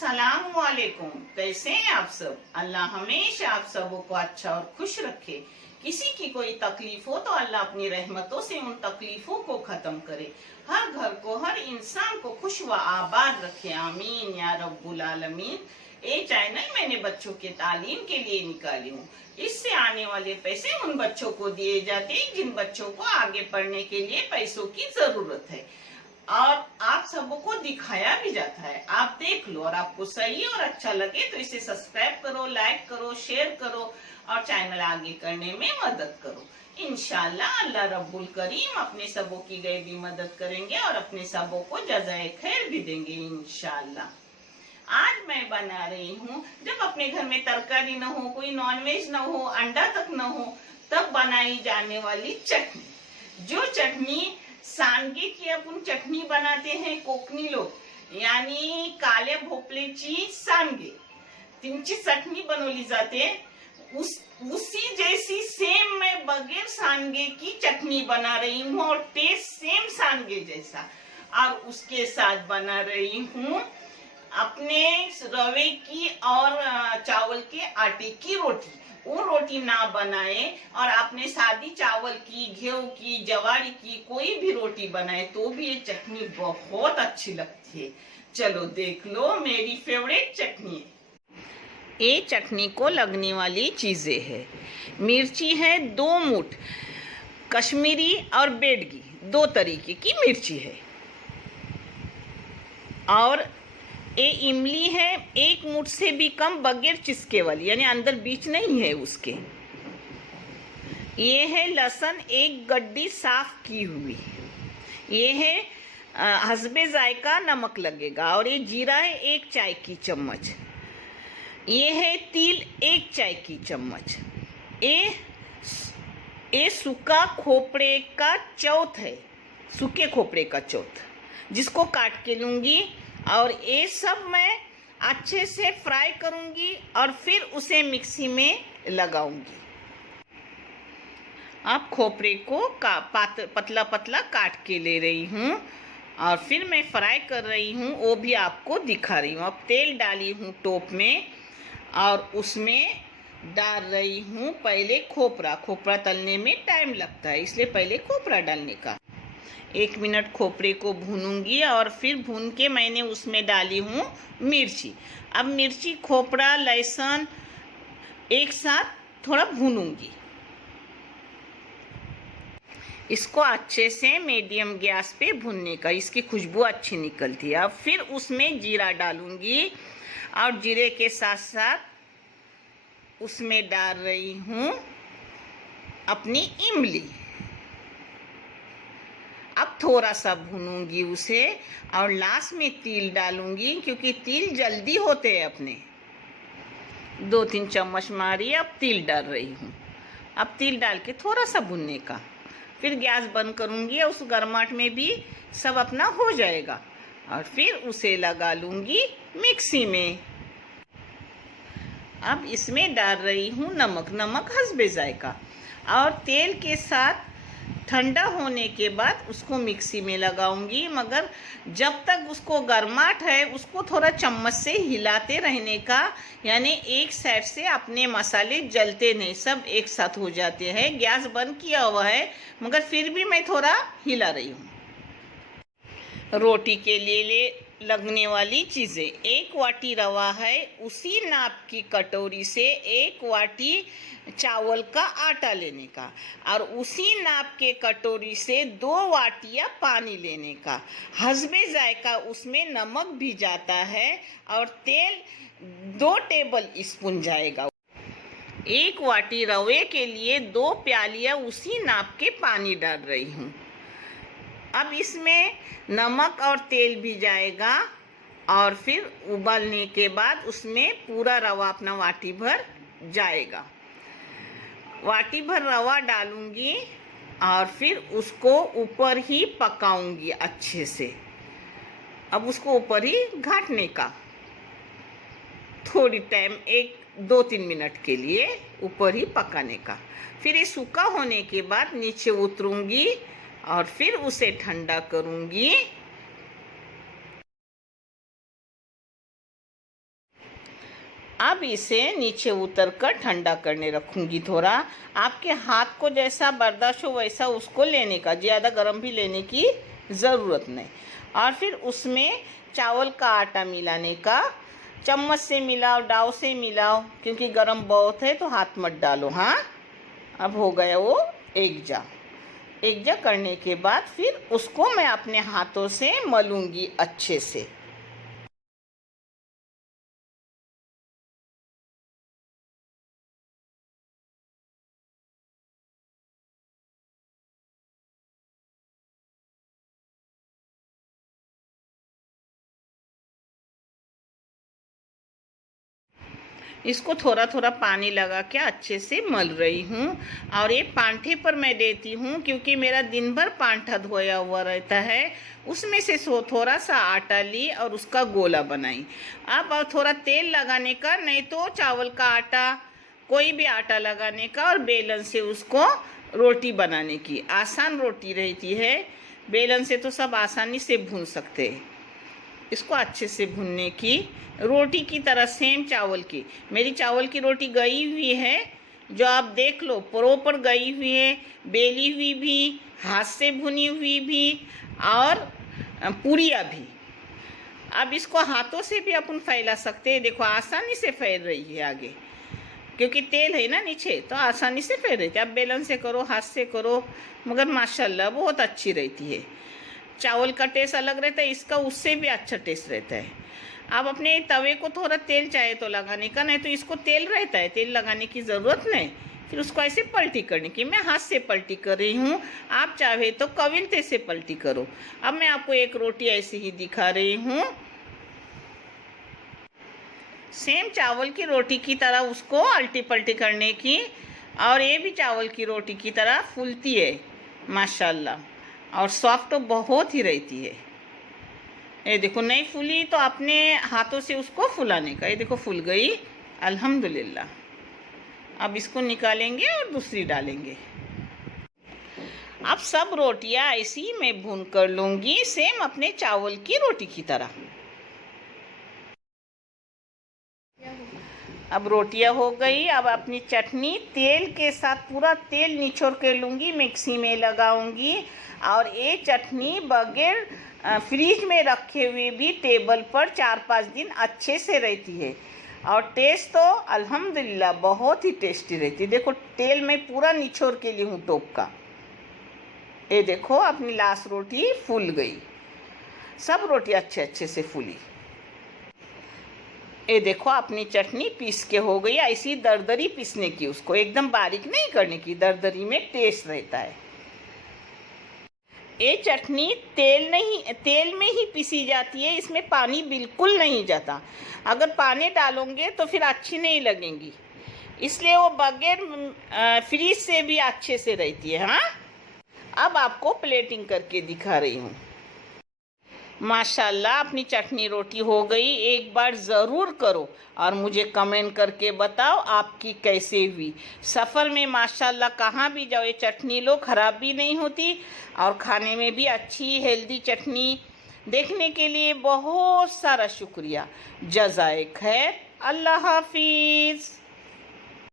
अस्सलाम वालेकुम। कैसे हैं आप सब? अल्लाह हमेशा आप सबों को अच्छा और खुश रखे। किसी की कोई तकलीफ हो तो अल्लाह अपनी रहमतों से उन तकलीफों को खत्म करे। हर घर को, हर इंसान को खुश व आबाद रखे। आमीन या रब्बुल आलमीन। ये चैनल मैंने बच्चों के तालीम के लिए निकाली हूँ। इससे आने वाले पैसे उन बच्चों को दिए जाते हैं जिन बच्चों को आगे पढ़ने के लिए पैसों की जरूरत है, और आप सबों को दिखाया भी जाता है। आप देख लो और आपको सही और अच्छा लगे तो इसे सब्सक्राइब करो, लाइक करो, शेयर करो और चैनल आगे करने में मदद करो। इंशाल्लाह अल्लाह रब्बुल करीम अपने सबों की गैबी मदद करेंगे और अपने सबों को जज़ाए खैर भी देंगे इंशाल्लाह। आज मैं बना रही हूँ, जब अपने घर में तरकारी न हो, कोई नॉनवेज न हो, अंडा तक न हो, तब बनाई जाने वाली चटनी। जो चटनी सांडगे की आपण चटणी बनाते हैं कोकणी लोक, यानी काले भोपळ्याची सांडगे, तिनची चटनी बनवली जाते। उसी जैसी सेम मैं बगैर सांडगे की चटनी बना रही हूँ और टेस्ट सेम सांडगे जैसा। और उसके साथ बना रही हूँ अपने रवे की और चावल के आटे की रोटी। वो रोटी ना बनाए और आपने सादी चावल की, गेहूं की, जवारी की कोई भी रोटी बनाए तो भी ये चटनी बहुत अच्छी लगती है। चलो देख लो, मेरी फेवरेट चटनी है। ये चटनी को लगने वाली चीजें है, मिर्ची है 2 मुठ, कश्मीरी और बेडगी 2 तरीके की मिर्ची है, और ये इमली है 1 मुठ से भी कम बगैर चिसके वाली, यानी अंदर बीज नहीं है उसके। ये है लहसुन 1 गड्डी साफ की हुई। ये है हस्बे जायका नमक लगेगा, और ये जीरा है 1 चाय की चम्मच। ये है तिल 1 चाय की चम्मच। ये सूखा खोपड़े का चौथ है, सूखे खोपड़े का चौथ, जिसको काट के लूँगी और ये सब मैं अच्छे से फ्राई करूंगी और फिर उसे मिक्सी में लगाऊंगी। अब खोपरे को पतला पतला काट के ले रही हूँ और फिर मैं फ्राई कर रही हूँ, वो भी आपको दिखा रही हूँ। अब तेल डाली हूँ टोप में और उसमें डाल रही हूँ पहले खोपरा तलने में टाइम लगता है, इसलिए पहले खोपरा डालने का। 1 मिनट खोपरे को भूनूंगी और फिर भून के मैंने उसमें डाली हूँ मिर्ची। अब मिर्ची, खोपरा, लहसुन एक साथ थोड़ा भूनूंगी। इसको अच्छे से मीडियम गैस पे भूनने का, इसकी खुशबू अच्छी निकलती है। अब फिर उसमें जीरा डालूंगी और जीरे के साथ साथ उसमें डाल रही हूँ अपनी इमली। अब थोड़ा सा भूनूंगी उसे और लास्ट में तिल डालूंगी, क्योंकि तिल जल्दी होते हैं अपने। 2-3 चम्मच मारी, अब तिल डाल रही हूँ। अब तिल डाल के थोड़ा सा भूनने का, फिर गैस बंद करूँगी और उस गर्माहट में भी सब अपना हो जाएगा, और फिर उसे लगा लूँगी मिक्सी में। अब इसमें डाल रही हूँ नमक हस्बे जायका, और तेल के साथ ठंडा होने के बाद उसको मिक्सी में लगाऊंगी। मगर जब तक उसको गर्माहट है उसको थोड़ा चम्मच से हिलाते रहने का, यानी एक साइड से अपने मसाले जलते नहीं, सब एक साथ हो जाते हैं। गैस बंद किया हुआ है मगर फिर भी मैं थोड़ा हिला रही हूँ। रोटी के लिए लगने वाली चीज़ें, 1 वाटी रवा है, उसी नाप की कटोरी से 1 वाटी चावल का आटा लेने का, और उसी नाप के कटोरी से 2 वाटियाँ पानी लेने का। हस्बे जायका उसमें नमक भी जाता है और तेल 2 टेबल स्पून जाएगा। 1 वाटी रवे के लिए 2 प्यालियाँ उसी नाप के पानी डाल रही हूँ। अब इसमें नमक और तेल भी जाएगा और फिर उबलने के बाद उसमें पूरा रवा अपना वाटी भर जाएगा। वाटी भर रवा डालूंगी और फिर उसको ऊपर ही पकाऊंगी अच्छे से। अब उसको ऊपर ही घाटने का, थोड़ी टाइम 1-2-3 मिनट के लिए ऊपर ही पकाने का। फिर ये सूखा होने के बाद नीचे उतरूंगी और फिर उसे ठंडा करूंगी अब इसे नीचे उतर कर ठंडा करने रखूँगी थोड़ा। आपके हाथ को जैसा बर्दाश्त हो वैसा उसको लेने का, ज़्यादा गर्म भी लेने की ज़रूरत नहीं। और फिर उसमें चावल का आटा मिलाने का, चम्मच से मिलाओ, डाव से मिलाओ, क्योंकि गर्म बहुत है तो हाथ मत डालो। हाँ, अब हो गया वो एक जा करने के बाद फिर उसको मैं अपने हाथों से मलूँगी अच्छे से। इसको थोड़ा थोड़ा पानी लगा के अच्छे से मल रही हूँ। और ये पांठे पर मैं देती हूँ क्योंकि मेरा दिन भर पांठा धोया हुआ रहता है। उसमें से थोड़ा सा आटा ली और उसका गोला बनाई। अब थोड़ा तेल लगाने का, नहीं तो चावल का आटा, कोई भी आटा लगाने का, और बेलन से उसको रोटी बनाने की। आसान रोटी रहती है, बेलन से तो सब आसानी से भून सकते हैं। इसको अच्छे से भुनने की, रोटी की तरह सेम चावल की। मेरी चावल की रोटी गई हुई है, जो आप देख लो, प्रॉपर गई हुई है, बेली हुई भी, हाथ से भुनी हुई भी, और पूरियाँ भी। अब इसको हाथों से भी अपन फैला सकते हैं। देखो आसानी से फैल रही है आगे, क्योंकि तेल है ना नीचे, तो आसानी से फैल रही है। अब बेलन से करो, हाथ से करो, मगर माशाल्लाह बहुत अच्छी रहती है। चावल का टेस्ट अलग रहता है, इसका उससे भी अच्छा टेस्ट रहता है। आप अपने तवे को थोड़ा तेल चाहे तो लगाने का, नहीं तो इसको तेल रहता है, तेल लगाने की ज़रूरत नहीं। फिर उसको ऐसे पलटी करने की। मैं हाथ से पलटी कर रही हूँ, आप चाहे तो कविलते से पलटी करो। अब मैं आपको एक रोटी ऐसे ही दिखा रही हूँ, सेम चावल की रोटी की तरह उसको अल्टी पलटी करने की। और ये भी चावल की रोटी की तरह फूलती है माशाल्लाह, और सॉफ्ट तो बहुत ही रहती है। ये देखो नहीं फूली तो अपने हाथों से उसको फुलाने का। ये देखो फूल गई अल्हम्दुलिल्लाह। अब इसको निकालेंगे और दूसरी डालेंगे। अब सब रोटियां ऐसी मैं भून कर लूँगी, सेम अपने चावल की रोटी की तरह। अब रोटियां हो गई। अब अपनी चटनी तेल के साथ, पूरा तेल निचोड़ के लूँगी, मिक्सी में लगाऊंगी। और ये चटनी बगैर फ्रीज में रखे हुए भी टेबल पर 4-5 दिन अच्छे से रहती है। और टेस्ट तो अल्हम्दुलिल्लाह बहुत ही टेस्टी रहती है। देखो तेल में पूरा निचोड़ के ली हूँ टोप का। ये देखो अपनी लास्ट रोटी फूल गई, सब रोटी अच्छे से फूली। ये देखो अपनी चटनी पीस के हो गई। ऐसी दरदरी पीसने की, उसको एकदम बारीक नहीं करने की, दरदरी में टेस्ट रहता है। ये चटनी तेल में ही पीसी जाती है, इसमें पानी बिल्कुल नहीं जाता। अगर पानी डालोगे तो फिर अच्छी नहीं लगेंगी, इसलिए वो बगैर फ्रीज से भी अच्छे से रहती है। हाँ, अब आपको प्लेटिंग करके दिखा रही हूँ। माशाल्लाह अपनी चटनी रोटी हो गई। एक बार ज़रूर करो और मुझे कमेंट करके बताओ आपकी कैसे हुई। सफ़र में माशाल्लाह कहाँ भी जाओ ये चटनी लो, ख़राब भी नहीं होती और खाने में भी अच्छी हेल्दी चटनी। देखने के लिए बहुत सारा शुक्रिया। जज़ाए खैर। अल्लाह हाफिज़।